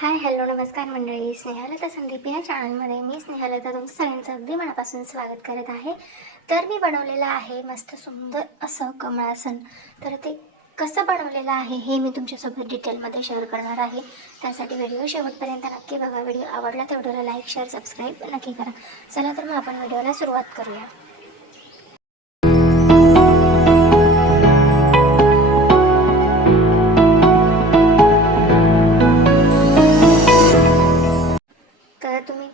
Hi hello नमस्कार मंडळी. स्नेहलता संदीप या चॅनलमध्ये. मी स्नेहलता तुमचं सगळ्यांचं अगदी मनापासून स्वागत करत आहे. तर मी बनवलेलं आहे मस्त सुंदर असं कमळासन. तर ते कसं बनवलेलं आहे हे मी तुमच्यासोबत डिटेलमध्ये शेअर करणार आहे. त्यासाठी व्हिडिओ शेवटपर्यंत नक्की बघा. व्हिडिओ आवडला तर व्हिडिओला लाईक शेअर सबस्क्राईब नक्की करा. चला तर मग आपण व्हिडिओला सुरुवात करूया.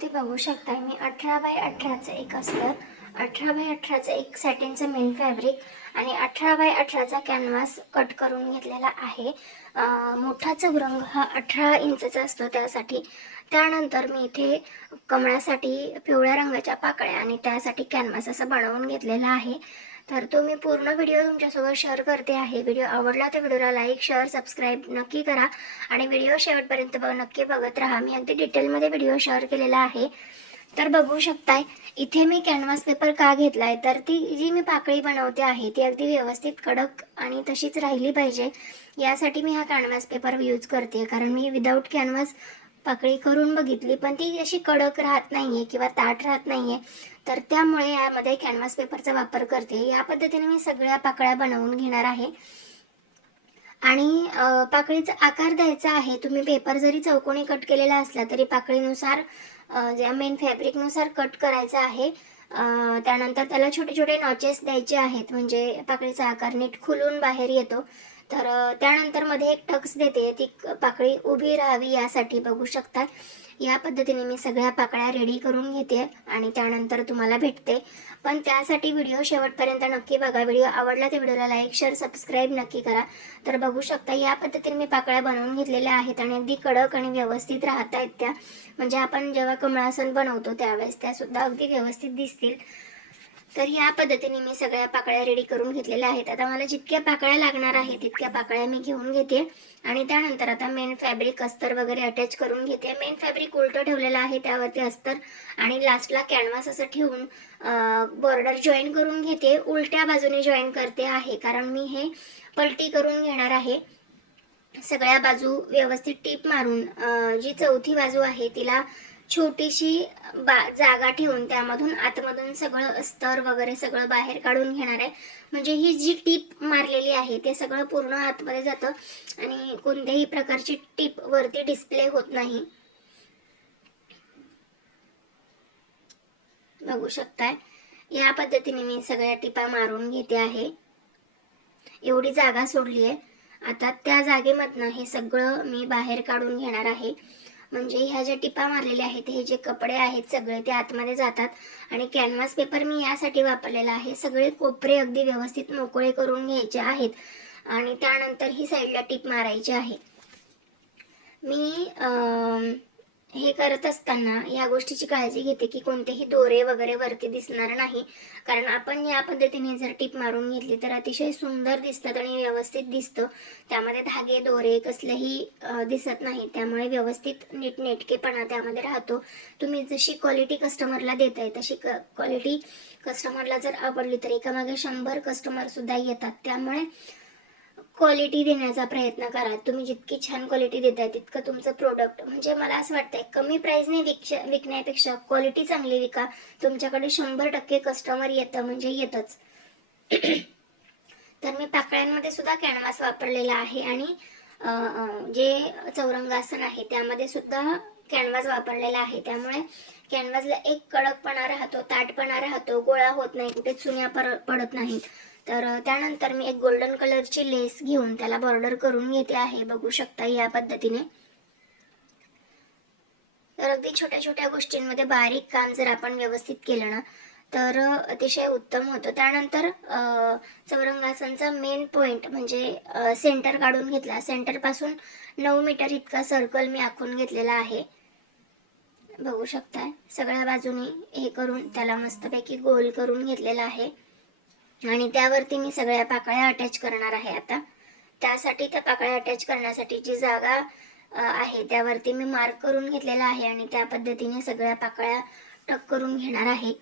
इथे बघू शकता मी अठरा बाय अठराचं एक असतं. अठरा बाय अठराचं एक सॅटिनचं मेन फॅब्रिक आणि अठरा बाय अठराचा कॅनव्हास कट करून घेतलेला आहे. अं, मोठा चौरंग हा अठरा इंचचा असतो त्यासाठी. त्यानंतर मी इथे कमळासाठी पिवळ्या रंगाच्या पाकळ्या आणि त्यासाठी कॅनव्हास असं बनवून घेतलेला आहे. तर तो मी पूर्ण व्हिडिओ तुमच्यासोबत शेअर करते आहे. व्हिडिओ आवडला तर व्हिडिओला लाईक शेअर सबस्क्राईब नक्की करा. आणि व्हिडिओ शेवटपर्यंत बघ नक्की बघत राहा. मी अगदी डिटेलमध्ये व्हिडिओ शेअर केलेला आहे. तर बघू शकताय इथे मी कॅनव्हास पेपर का घेतलाय? तर ती जी मी पाकळी बनवते आहे ती अगदी व्यवस्थित कडक आणि तशीच राहिली पाहिजे. यासाठी मी हा कॅनव्हास पेपर यूज करते. कारण मी विदाऊट कॅनव्हास पाकळी करून बघितली पण ती अशी कडक राहत नाहीये किंवा ताट राहत नाहीये. तर त्यामुळे यामध्ये कॅनव्हास पेपरचा वापर करते. या पद्धतीने मी सगळ्या पाकळ्या बनवून घेणार आहे. आणि पाकळीचा आकार द्यायचा आहे. तुम्ही पेपर जरी चौकोनी कट केलेला असला तरी पाकळीनुसार ज्या मेन फॅब्रिकनुसार कट करायचा आहे त्यानंतर त्याला छोटे छोटे नॉचेस द्यायचे आहेत. म्हणजे पाकळीचा आकार नीट खुलून बाहेर येतो. तर त्यानंतरमध्ये एक टक्स देते ती पाकळी उभी राहावी यासाठी बघू शकता या पद्धतीने मी सगळ्या पाकळ्या रेडी करून घेते आणि त्यानंतर तुम्हाला भेटते. पण त्यासाठी व्हिडिओ शेवटपर्यंत नक्की बघा. व्हिडिओ आवडला तर व्हिडिओला लाईक शेअर सबस्क्राईब नक्की करा. तर बघू शकता या पद्धतीने मी पाकळ्या बनवून घेतलेल्या आहेत आणि अगदी कडक आणि व्यवस्थित राहत आहेत त्या. म्हणजे आपण जेव्हा कमळासन बनवतो त्यावेळेस त्यासुद्धा अगदी व्यवस्थित दिसतील. तर या पद्धतीने मी सगळ्या पाकळ्या रेडी करून घेतलेल्या आहेत. आता मला जितक्या पाकळ्या लागणार आहेत तितक्या पाकळ्या मी घेऊन घेते. आणि त्यानंतर आता मेन फॅब्रिक अस्तर वगैरे अटॅच करून घेते. मेन फॅब्रिक उलटं ठेवलेलं आहे त्यावरती अस्तर. आणि लास्टला कॅनव्हास असं ठेवून बॉर्डर जॉईन करून घेते. उलट्या बाजूने जॉईन करते आहे. कारण मी हे पलटी करून घेणार आहे. सगळ्या बाजू व्यवस्थित टीप मारून जी चौथी बाजू आहे तिला छोटीशी बा जागा ठेवून त्यामधून आतमधून सगळं अस्तर वगैरे सगळं बाहेर काढून घेणार आहे. म्हणजे ही जी टीप मारलेली आहे ते सगळं पूर्ण आतमध्ये जातं आणि कोणत्याही प्रकारची टीप वरती डिस्प्ले होत नाही. बघू शकताय. या पद्धतीने मी सगळ्या टिपा मारून घेते आहे. एवढी जागा सोडली आहे आता त्या जागेमधनं हे सगळं मी बाहेर काढून घेणार आहे. म्हणजे ह्या ज्या टिपा मारलेल्या आहेत हे जे कपडे आहेत सगळे ते आतमध्ये जातात. आणि कॅनव्हास पेपर मी यासाठी वापरलेला आहे. सगळे कोपरे अगदी व्यवस्थित मोकळे करून घ्यायचे आहेत. आणि त्यानंतर ही साईडला टिप मारायची आहे. मी अं, हे करत असताना या गोष्टीची काळजी घेते की कोणतेही दोरे वगैरे वरती दिसणार नाही. कारण आपण या पद्धतीने जर टीप मारून घेतली तर अतिशय सुंदर दिसतात आणि व्यवस्थित दिसतं. त्यामध्ये धागे दोरे कसलेही दिसत नाही. त्यामुळे व्यवस्थित नीटनेटकेपणा त्यामध्ये राहतो. तुम्ही जशी क्वालिटी कस्टमरला देताय तशी क्वालिटी कस्टमरला जर आवडली तर एकामागे शंभर कस्टमर सुद्धा येतात. त्यामुळे क्वालिटी देण्याचा प्रयत्न करा. तुम्ही जितकी छान क्वालिटी देताय तितकं तुमचं प्रोडक्ट म्हणजे मला असं वाटतंय कमी प्राईजने विक विकण्यापेक्षा क्वालिटी चांगली विका. तुमच्याकडे शंभर टक्के कस्टमर येतं म्हणजे येतच. तर मी पाकळ्यांमध्ये सुद्धा कॅनव्हास वापरलेला आहे आणि जे चौरंगासन आहे त्यामध्ये सुद्धा कॅनव्हास वापरलेला आहे. त्यामुळे कॅनव्हासला एक कडकपणा राहतो ताटपणा राहतो गोळा होत नाही कुठे चुन्या पर पडत नाहीत. तर त्यानंतर मी एक गोल्डन कलरची लेस घेऊन त्याला बॉर्डर करून घेते आहे. बघू शकता या पद्धतीने. तर अगदी छोट्या छोट्या गोष्टींमध्ये बारीक काम जर आपण व्यवस्थित केलं ना तर अतिशय उत्तम होतं. त्यानंतर चौरंगासनचा मेन पॉइंट म्हणजे सेंटर काढून घेतला. सेंटरपासून नऊ मीटर इतका सर्कल मी आखून घेतलेला आहे. बघू शकताय. सगळ्या बाजूनी हे करून त्याला मस्तपैकी गोल करून घेतलेला आहे. आणि त्यावरती मी सगळ्या पाकळ्या अटॅच करणार आहे आता. त्यासाठी त्या पाकळ्या अटॅच करण्यासाठी जी जागा आहे त्यावरती मी मार्क करून घेतलेला आहे आणि त्या पद्धतीने सगळ्या पाकळ्या टक करून घेणार आहे.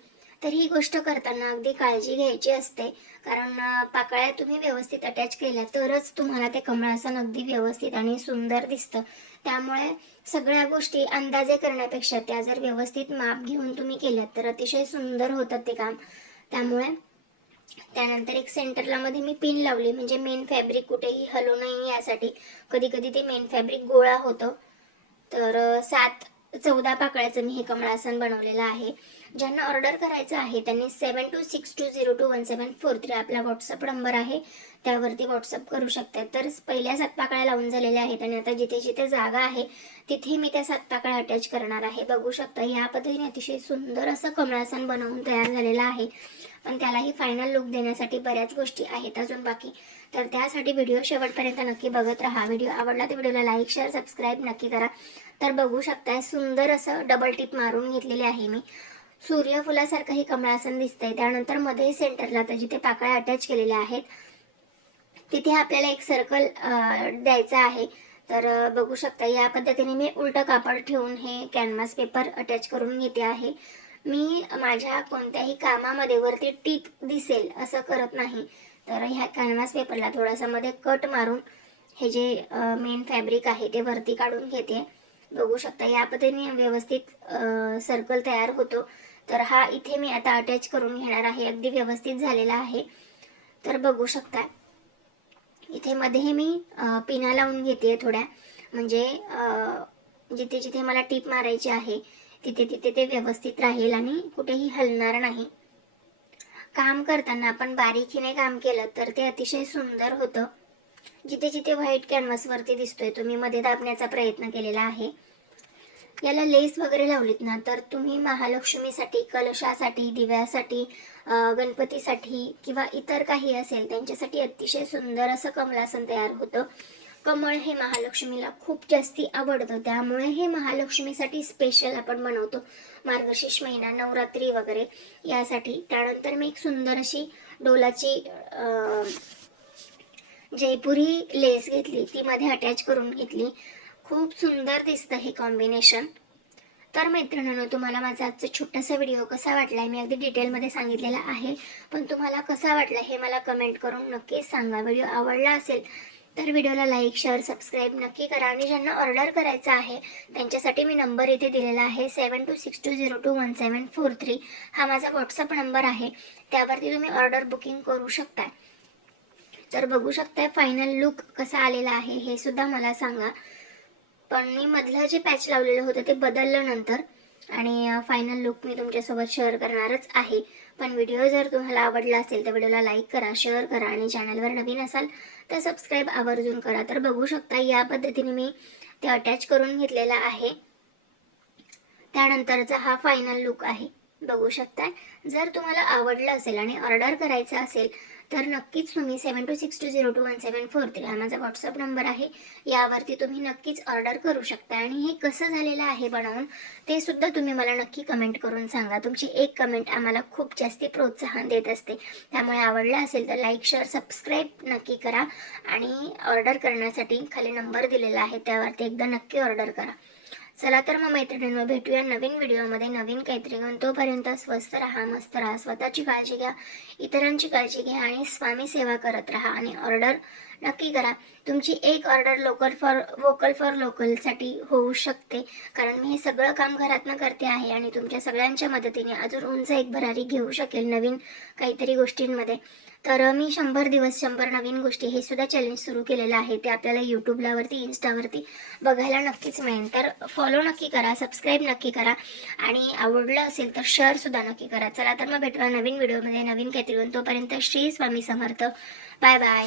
तर ही गोष्ट करताना अगदी काळजी घ्यायची असते. कारण पाकळ्या तुम्ही व्यवस्थित अटॅच केल्या तरच तुम्हाला ते कमळासन अगदी व्यवस्थित आणि सुंदर दिसतं. त्यामुळे सगळ्या गोष्टी अंदाजे करण्यापेक्षा त्या जर व्यवस्थित माप घेऊन तुम्ही केल्यात तर अतिशय सुंदर होतात ते काम. त्यामुळे त्यानंतर एक सेंटरला मध्ये मी पिन लावली. म्हणजे मेन फॅब्रिक कुठेही हलू नाही यासाठी. कधी कधी ते मेन फॅब्रिक गोळा होतं. तर सात चौदा पाकळ्याचं मी हे कमळासन बनवलेलं आहे. ज्यांना ऑर्डर करायचं आहे त्यांनी seven two six two zero two one seven four three आपला व्हॉट्सअप नंबर आहे. त्यावरती व्हॉट्सअप करू शकतात तर पहिल्या सात पाकळ्या लावून झालेल्या आहेत आणि आता जिथे जिथे जागा आहे तिथे मी त्या सात पाकळ्या अटॅच करणार आहे. बघू शकता या पद्धतीने अतिशय सुंदर असं कमळासन बनवून तयार झालेलं आहे. पण त्यालाही फायनल लुक देण्यासाठी बऱ्याच गोष्टी आहेत. अजून बाकी तर त्यासाठी व्हिडिओ शेवटपर्यंत नक्की बघत राहा. व्हिडिओ आवडला तर व्हिडिओला लाईक शेअर सबस्क्राईब नक्की करा. तर बघू शकताय सुंदर असं डबल टिप मारून घेतलेले आहे मी. सूर्यफुलासारखं हे कमळासन दिसतंय. त्यानंतरमध्ये सेंटरला तर जिथे पाकळ्या अटॅच केलेल्या आहेत तिथे आपल्याला एक सर्कल द्यायचा आहे. तर बघू शकता या पद्धतीने मी उलटं कापड ठेवून हे कॅनव्हास पेपर अटॅच करून घेते आहे. मी माझ्या कोणत्याही कामामध्ये वरती टीप दिसेल असं करत नाही. तर ह्या कॅनव्हास पेपरला थोडासा मध्ये कट मारून हे जे मेन फॅब्रिक आहे ते वरती काढून घेते. बघू शकता या पद्धतीने व्यवस्थित सर्कल तयार होतो. तर हा इथे मी आता अटॅच करून घेणार आहे. अगदी व्यवस्थित झालेला आहे. तर बघू शकता. इथे मध्ये मी पिना लावून घेते थोड्या. म्हणजे जिथे जिथे मला टीप मारायची आहे तिथे तिथे ते व्यवस्थित राहील आणि कुठेही हलणार नाही. काम करताना आपण बारीकीने काम केलं तर ते अतिशय सुंदर होतं. जिथे जिथे व्हाईट कॅनव्हासवरती दिसतोय तुम्ही मध्ये दाबण्याचा प्रयत्न केलेला आहे. याला लेस वगैरे लावलीत ना तर तुम्ही महालक्ष्मीसाठी कलशासाठी दिव्यासाठी गणपतीसाठी किंवा इतर काही असेल त्यांच्यासाठी अतिशय सुंदर असं कमलासन तयार होतं. कमळ हे महालक्ष्मीला खूप जास्ती आवडतं. त्यामुळे हे महालक्ष्मीसाठी स्पेशल आपण बनवतो मार्गशीर्ष महिना नवरात्री वगैरे. यासाठी त्यानंतर मी एक सुंदर अशी डोलाची जयपुरी लेस घेतली. ती मध्ये अटॅच करून घेतली. खूप सुंदर दिसतं हे कॉम्बिनेशन तर मैत्रिणींनो तुम्हाला माझा आजचा छोटासा व्हिडिओ कसा वाटला मी अगदी डिटेलमध्ये सांगितलेला आहे. पण तुम्हाला कसा वाटला हे मला कमेंट करून नक्कीच सांगा. व्हिडिओ आवडला असेल तर व्हिडिओला लाईक शेअर सबस्क्राईब नक्की करा आणि ज्यांना ऑर्डर करायचं आहे त्यांच्यासाठी मी नंबर इथे दिलेला आहे seven two six two zero two one seven four three. हा माझा व्हॉट्सअप नंबर आहे. त्यावरती तुम्ही ऑर्डर बुकिंग करू शकता. तर बघू शकताय फायनल लुक कसा आलेला आहे हे सुद्धा मला सांगा. पण मी मधलं जे पॅच लावलेलं होतं ते बदललं नंतर. आणि फायनल लुक मी तुमच्यासोबत शेअर करणारच आहे. पण व्हिडिओ जर तुम्हाला आवडला असेल तर व्हिडिओला लाईक करा शेअर करा आणि चॅनलवर नवीन असाल तर सबस्क्राईब आवर्जून करा. तर बघू शकता या पद्धतीने मी ते अटॅच करून घेतलेला आहे. त्यानंतरचा हा फायनल लुक आहे. बघू शकताय. जर तुम्हाला आवडलं असेल आणि ऑर्डर करायचं असेल तर नक्कीच तुम्ही seven two six two zero two one seven four three हा माझा व्हॉट्सअप नंबर आहे. यावरती तुम्ही नक्कीच ऑर्डर करू शकता. आणि हे कसं झालेलं आहे बनवून ते सुद्धा तुम्ही मला नक्की कमेंट करून सांगा. तुमची एक कमेंट आम्हाला खूप जास्ती प्रोत्साहन देत असते. त्यामुळे आवडलं असेल तर लाईक शेअर सबस्क्राईब नक्की करा. आणि ऑर्डर करण्यासाठी खाली नंबर दिलेला आहे त्यावरती एकदा नक्की ऑर्डर करा. चला तर मग मैत्रिणींनो भेटूया नवीन व्हिडिओमध्ये. नवीन काहीतरी घेऊन. तोपर्यंत स्वस्त राहा मस्त राहा. स्वतःची काळजी घ्या इतरांची काळजी घ्या आणि स्वामी सेवा करत राहा. आणि ऑर्डर नक्की करा. तुमची एक order local for vocal for लोकलसाठी होऊ शकते. कारण मी हे सगळं काम घरातनं करते आहे आणि तुमच्या सगळ्यांच्या मदतीने अजून उंच एक भरारी घेऊ शकेल नवीन काहीतरी गोष्टींमध्ये. तर मी शंभर दिवस शंभर नवीन गोष्टी हे सुद्धा चॅलेंज सुरू केलेलं आहे. ते आपल्याला यूट्यूबलावरती इन्स्टावरती बघायला नक्कीच मिळेल. तर फॉलो नक्की करा सबस्क्राईब नक्की करा. आणि आवडलं असेल तर शेअर सुद्धा नक्की करा. चला तर मग भेटूया नवीन व्हिडिओमध्ये नवीन काहीतरी तोपर्यंत श्री स्वामी समर्थ. Bye bye